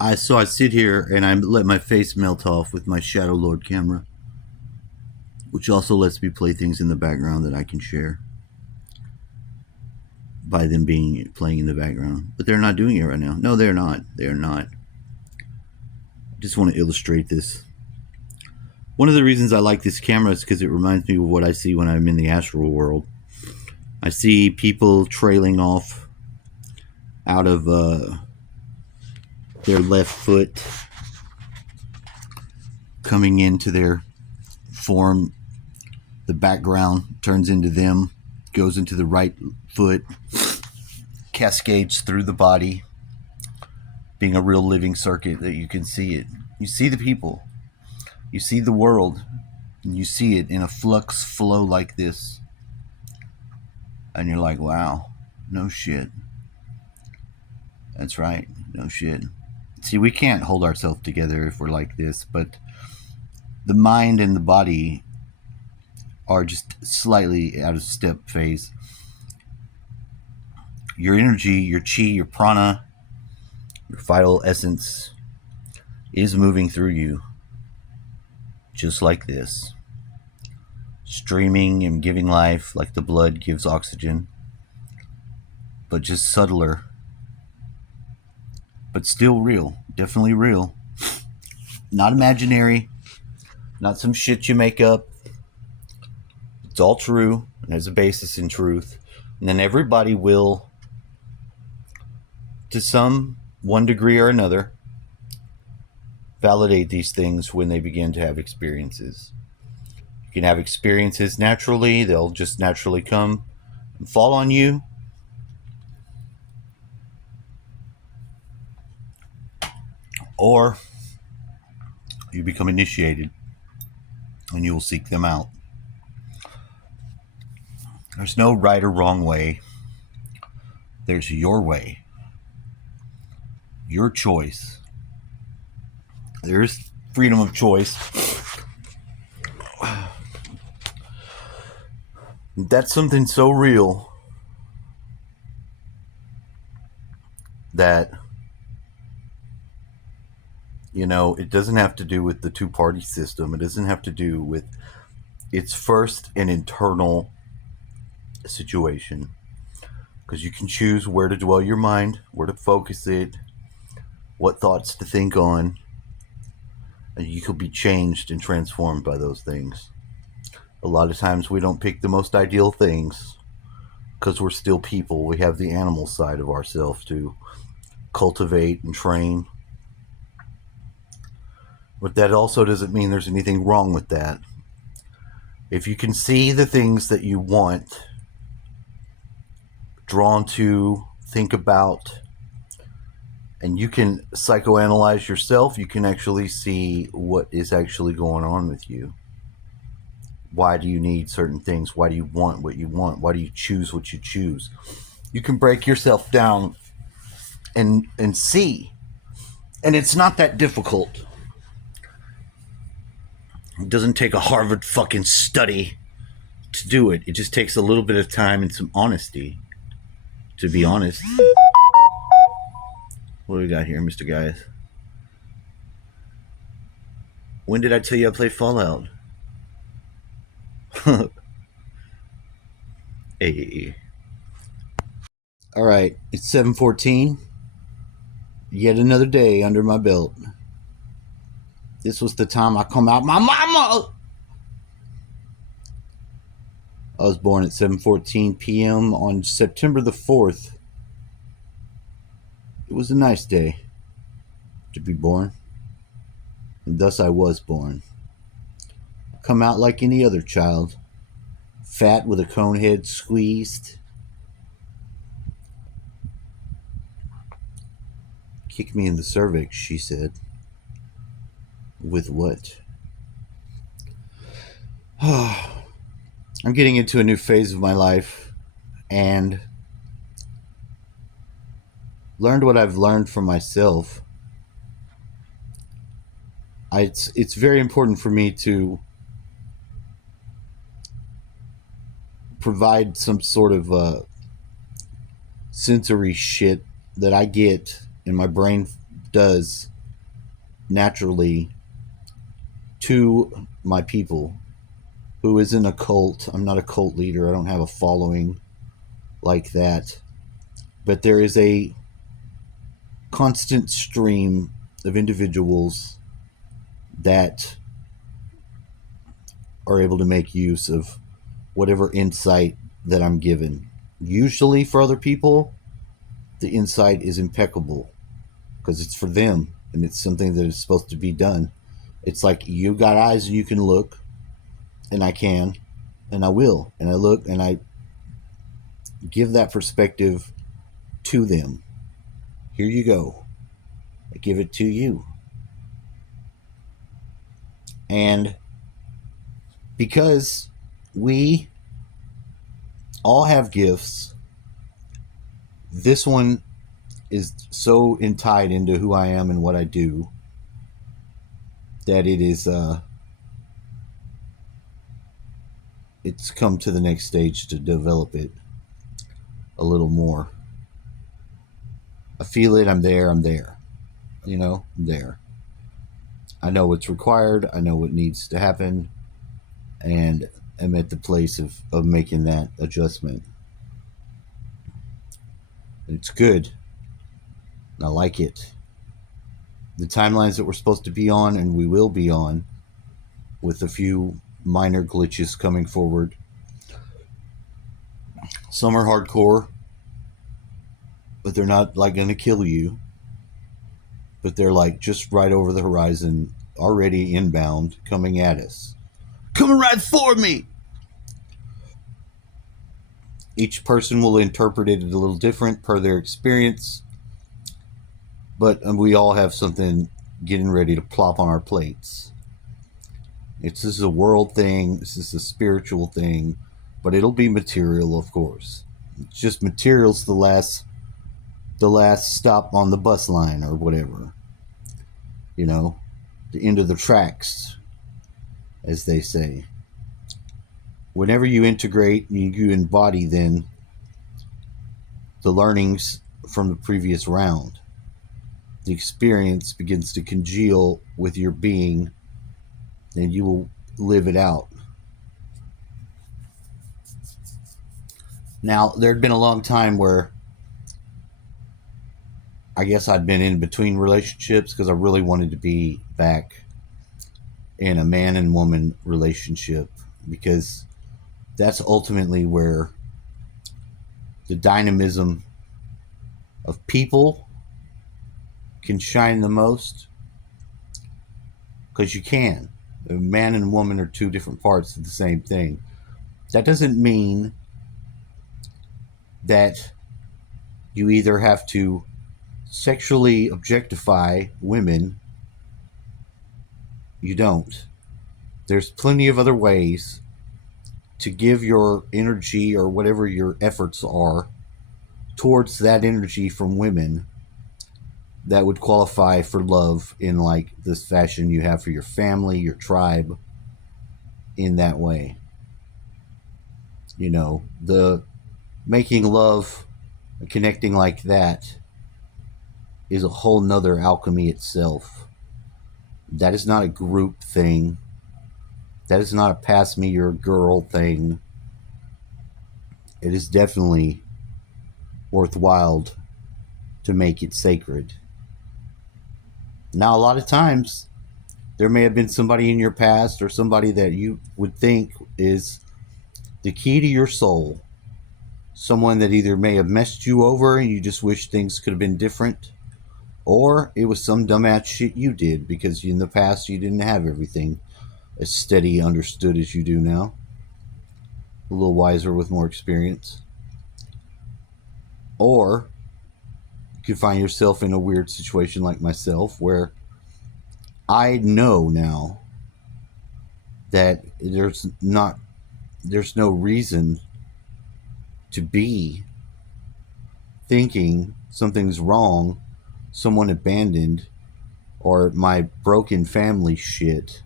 I sit here and I let my face melt off with my Shadow Lord camera, which also lets me play things in the background that I can share by them being playing in the background. But they're not doing it right now. No, they're not. They're not. I just want to illustrate this. One of the reasons I like this camera is because it reminds me of what I see when I'm in the astral world. I see people trailing off out of their left foot, coming into their form. The background turns into them, goes into the right foot, cascades through the body, being a real living circuit that you can see it. You see the people, you see the world, and you see it in a flux flow like this. And you're like, wow, no shit. That's right, no shit. See, we can't hold ourselves together if we're like this, but the mind and the body are just slightly out of step phase. Your energy, your chi, your prana, your vital essence is moving through you just like this, streaming and giving life like the blood gives oxygen, but just subtler, but still real, definitely real. Not imaginary, not some shit you make up. It's all true and has a basis in truth. And then everybody will, to some one degree or another, validate these things when they begin to have experiences. You can have experiences naturally, they'll just naturally come and fall on you. Or you become initiated and you will seek them out. There's no right or wrong way. There's your way, your choice. There's freedom of choice. That's something so real that, you know, it doesn't have to do with the two-party system. It doesn't have to do with, it's first an internal situation, because you can choose where to dwell your mind, where to focus it, what thoughts to think on, and you could be changed and transformed by those things. A lot of times we don't pick the most ideal things because we're still people. We have the animal side of ourselves to cultivate and train. But that also doesn't mean there's anything wrong with that. If you can see the things that you want, drawn to, think about, and you can psychoanalyze yourself, you can actually see what is actually going on with you. Why do you need certain things? Why do you want what you want? Why do you choose what you choose? You can break yourself down and see. And it's not that difficult. It doesn't take a Harvard fucking study to do it. It just takes a little bit of time and some honesty, to be honest. What do we got here, Mr. Guys? When did I tell you I play Fallout? Hey. All right, it's 7:14. Yet another day under my belt. This was the time I come out my mama. I was born at 7:14 p.m. on September the 4th. It was a nice day to be born, and thus I was born. I come out like any other child, fat with a cone head squeezed. Kick me in the cervix, she said. With what? I'm getting into a new phase of my life and learned what I've learned from myself. It's very important for me to provide some sort of sensory shit that I get and my brain does naturally to my people, who isn't a cult. I'm not a cult leader. I don't have a following like that. But there is a constant stream of individuals that are able to make use of whatever insight that I'm given. Usually for other people, the insight is impeccable because it's for them and it's something that is supposed to be done. It's like you got eyes and you can look, and I can, and I will, and I look and I give that perspective to them. Here you go. I give it to you. And because we all have gifts, this one is so tied into who I am and what I do that it's come to the next stage to develop it a little more. I feel it, I'm there, I'm there. I'm there. I know what's required, I know what needs to happen, and I'm at the place of making that adjustment. It's good. I like it. The timelines that we're supposed to be on and we will be on, with a few minor glitches coming forward. Some are hardcore, but they're not like going to kill you. But they're like just right over the horizon, already inbound, coming at us. Coming right for me! Each person will interpret it a little different per their experience, but we all have something getting ready to plop on our plates. This is a world thing, this is a spiritual thing, but it'll be material, of course. It's just material's the last stop on the bus line or whatever. The end of the tracks, as they say. Whenever you integrate, you embody then the learnings from the previous round. The experience begins to congeal with your being, and you will live it out. Now, there had been a long time where I guess I'd been in between relationships because I really wanted to be back in a man and woman relationship, because that's ultimately where the dynamism of people can shine the most, because you can. A man and woman are two different parts of the same thing. That doesn't mean that you either have to sexually objectify women. You don't. There's plenty of other ways to give your energy or whatever your efforts are towards that energy from women that would qualify for love in like this fashion you have for your family, your tribe, in that way. The making love, connecting like that is a whole nother alchemy itself. That is not a group thing. That is not a pass me your girl thing. It is definitely worthwhile to make it sacred. Now, a lot of times, there may have been somebody in your past or somebody that you would think is the key to your soul. Someone that either may have messed you over and you just wish things could have been different, or it was some dumbass shit you did because in the past you didn't have everything as steady understood as you do now. A little wiser with more experience. Or you could find yourself in a weird situation like myself, where I know now that there's no reason to be thinking something's wrong, someone abandoned, or my broken family shit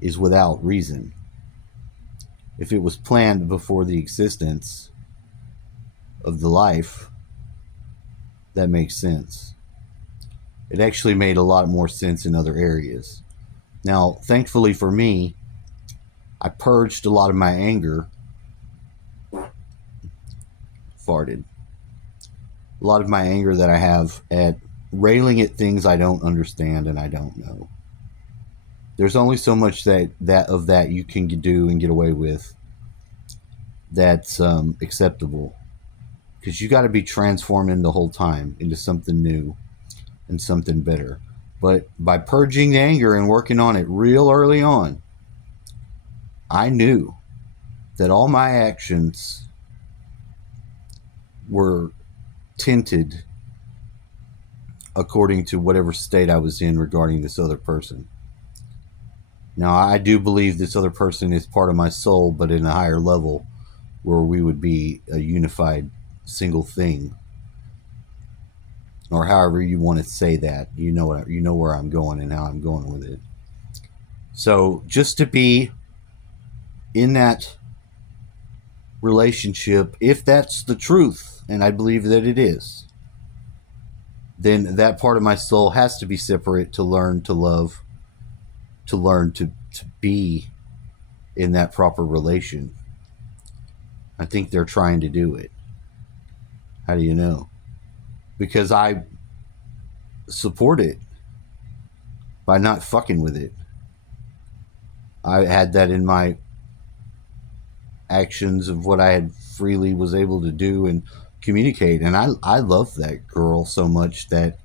is without reason. If it was planned before the existence of the life, that makes sense. It actually made a lot more sense in other areas. Now, thankfully for me, I purged a lot of my anger. Farted. A lot of my anger that I have at railing at things I don't understand and I don't know. There's only so much that you can do and get away with that's acceptable, because you got to be transforming the whole time into something new and something better. But by purging the anger and working on it real early on, I knew that all my actions were tinted according to whatever state I was in regarding this other person. Now, I do believe this other person is part of my soul, but in a higher level where we would be a unified single thing, or however you want to say that. You know where I'm going and how I'm going with it. So just to be in that relationship, if that's the truth, and I believe that it is, then that part of my soul has to be separate to learn to love, to learn to be in that proper relation. I think they're trying to do it. How do you know? Because I support it by not fucking with it. I had that in my actions of what I had freely was able to do and communicate. And I love that girl so much that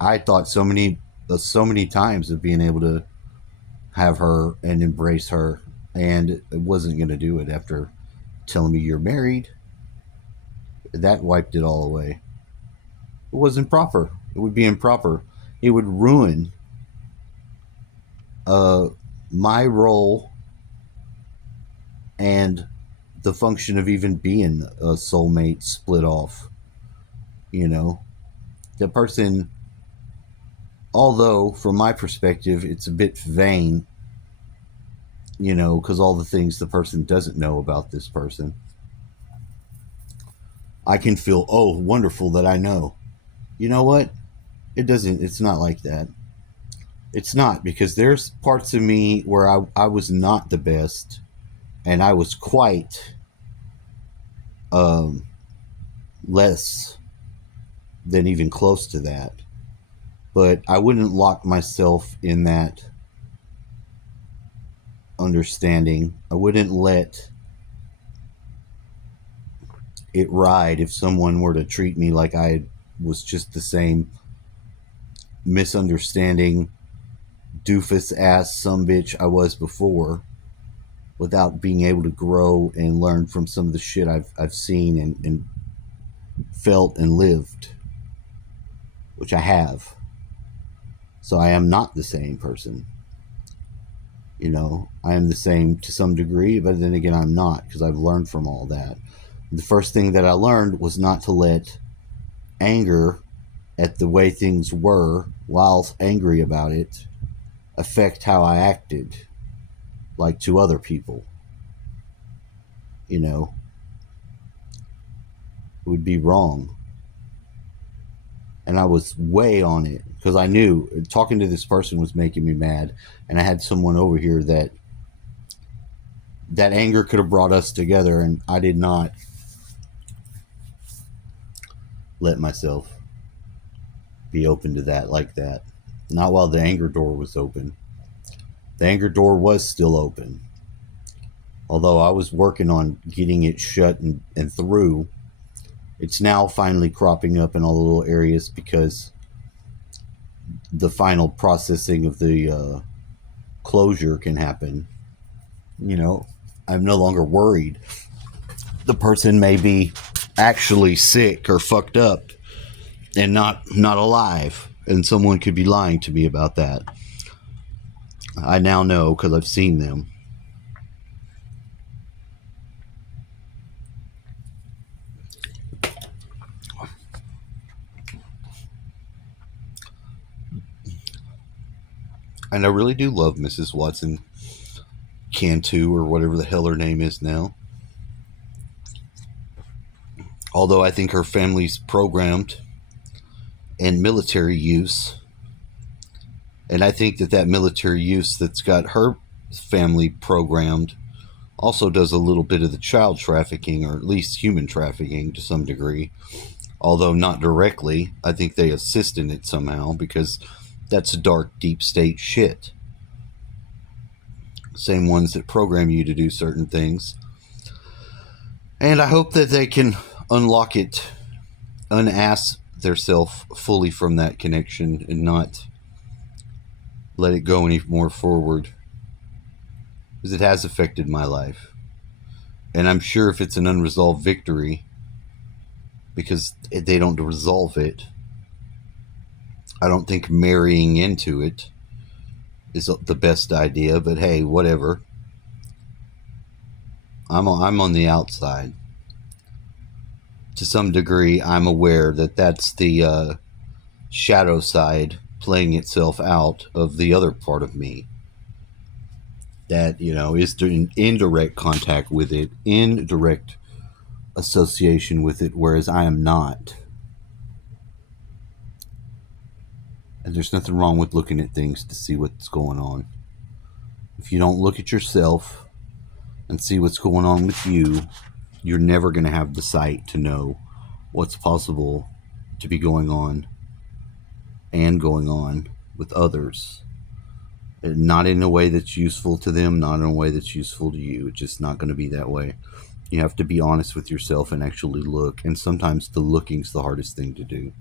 I thought so many times of being able to have her and embrace her, and it wasn't going to do it after telling me you're married. That wiped it all away. It wasn't proper. It would be improper. It would ruin my role and the function of even being a soulmate split off. You know, the person, although from my perspective it's a bit vain, you know, because all the things the person doesn't know about this person, I can feel, oh, wonderful that I know. You know what? It's not like that. It's not, because there's parts of me where I was not the best, and I was quite less than even close to that. But I wouldn't lock myself in that understanding. I wouldn't let it ride if someone were to treat me like I was just the same misunderstanding doofus ass sumbitch I was before, without being able to grow and learn from some of the shit I've seen and felt and lived, which I have. So I am not the same person. You know, I am the same to some degree, but then again, I'm not, because I've learned from all that. The first thing that I learned was not to let anger at the way things were, whilst angry about it, affect how I acted, like to other people. You know, it would be wrong. And I was way on it, because I knew talking to this person was making me mad, and I had someone over here that anger could have brought us together, and I did not let myself be open to that like that. Not while the anger door was open. The anger door was still open, although I was working on getting it shut and through. It's now finally cropping up in all the little areas, because the final processing of the closure can happen. You know, I'm no longer worried. The person may be actually sick or fucked up and not alive, and someone could be lying to me about that. I now know, because I've seen them. And I really do love Mrs. Watson Cantu, or whatever the hell her name is now. Although I think her family's programmed, and military use. And I think that military use that's got her family programmed also does a little bit of the child trafficking, or at least human trafficking to some degree. Although not directly, I think they assist in it somehow, because that's dark, deep state shit. Same ones that program you to do certain things. And I hope that they can unlock it, unass theirself fully from that connection, and not let it go any more forward, because it has affected my life. And I'm sure if it's an unresolved victory, because they don't resolve it, I don't think marrying into it is the best idea. But hey, whatever. I'm on the outside. To some degree, I'm aware that that's the shadow side playing itself out of the other part of me that, is in indirect contact with it, indirect association with it, whereas I am not. And there's nothing wrong with looking at things to see what's going on. If you don't look at yourself and see what's going on with you, you're never going to have the sight to know what's possible to be going on and going on with others. Not in a way that's useful to them, not in a way that's useful to you. It's just not going to be that way. You have to be honest with yourself and actually look. And sometimes the looking's the hardest thing to do.